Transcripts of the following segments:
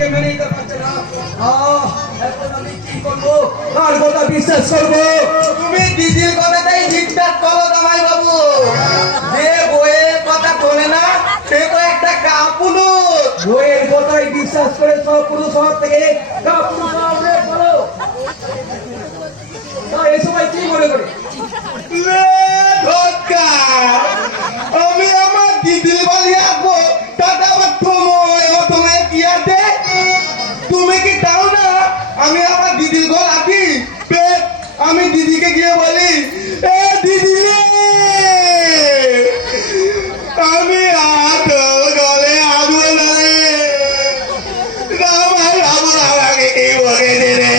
মেনে নিতে পারছে না। এখন আমি কি করবো, কার কথা বিশ্বাস করবো? তুমি দিদির কথাটাই বিশ্বাস করো জামাই বাবু। যে বইয়ের কথা শোনে না সে তো একটা কাপুরুষ। বইয়ের কথাই বিশ্বাস করে সব পুরুষ হওয়ার থেকে কাপুরুষ হওয়া অনেক ভালো। এই সময় কি মনে করে? আমি আমার দিদির বাড়ি আসবো, তাতে আমার তোমায় কি আছে? তুমি কি চাও না আমি আমার দিদির ঘর আছি? আমি দিদিকে গিয়ে বলি, এ দিদি রে, আমি আর তোর ঘরে আসবো না রে, আমার বাবু আমাকে কি বলে দে রে।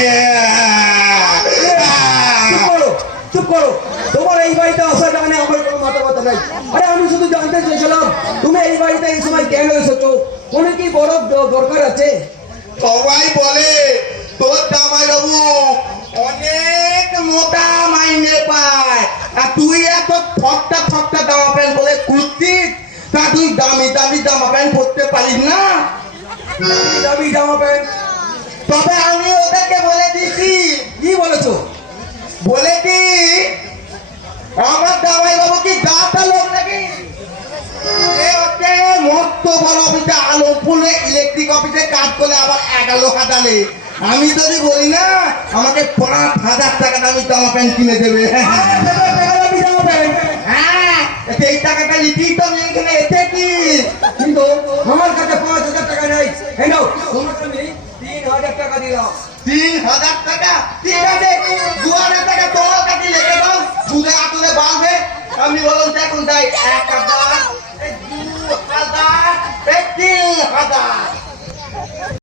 চুপ করো, তোমার এই বাড়িতে আসার কারণে আমার কোনো মাথা ব্যথা নাই। আরে আমি শুধু জানতে চেয়েছিলাম তুমি এই বাড়িতে এই সময় কেন এসেছো? কোনো কি বড় দরকার আছে? সবাই বলে তোর জামাই বাবু অনেক মোটা মাইনে পায়, আর তুই এত ফটকা ফটকা জামা প্যান্ট বলে ঘুরছিস, তা তুই দামি দামি জামা প্যান্ট পরতে পারিস না? দামি জামা প্যান্ট? তবে আমি ওদেরকে বলে দিচ্ছি। কি বলেছো? বলেছি আমার জামাই বাবু কি দাতা লোক নাকি? এ হচ্ছে মস্ত বড় অফিসে আলোপুরে ইলেকট্রিক অফিসে কাজ করে আবার 11,000 আমি যদি বলি না আমাকে 5,000 টাকা দামি জামা প্যান্ট কিনে দেবে। হ্যাঁ, সেই টাকাটা লিখি তো আমি এখানে এসেছি। কিন্তু আমার কাছে 5,000 টাকা নেই। এই নাও, তোমাকে আমি 3,000 টাকা দিলাম। 3,000 টাকা? ঠিক আছে, 2,000 টাকা তোমার কাছে লেগে দাও, সুদে আতুলে বাঁধবে। আমি বললাম এখন যাই 1,000, 2,000, 3,000।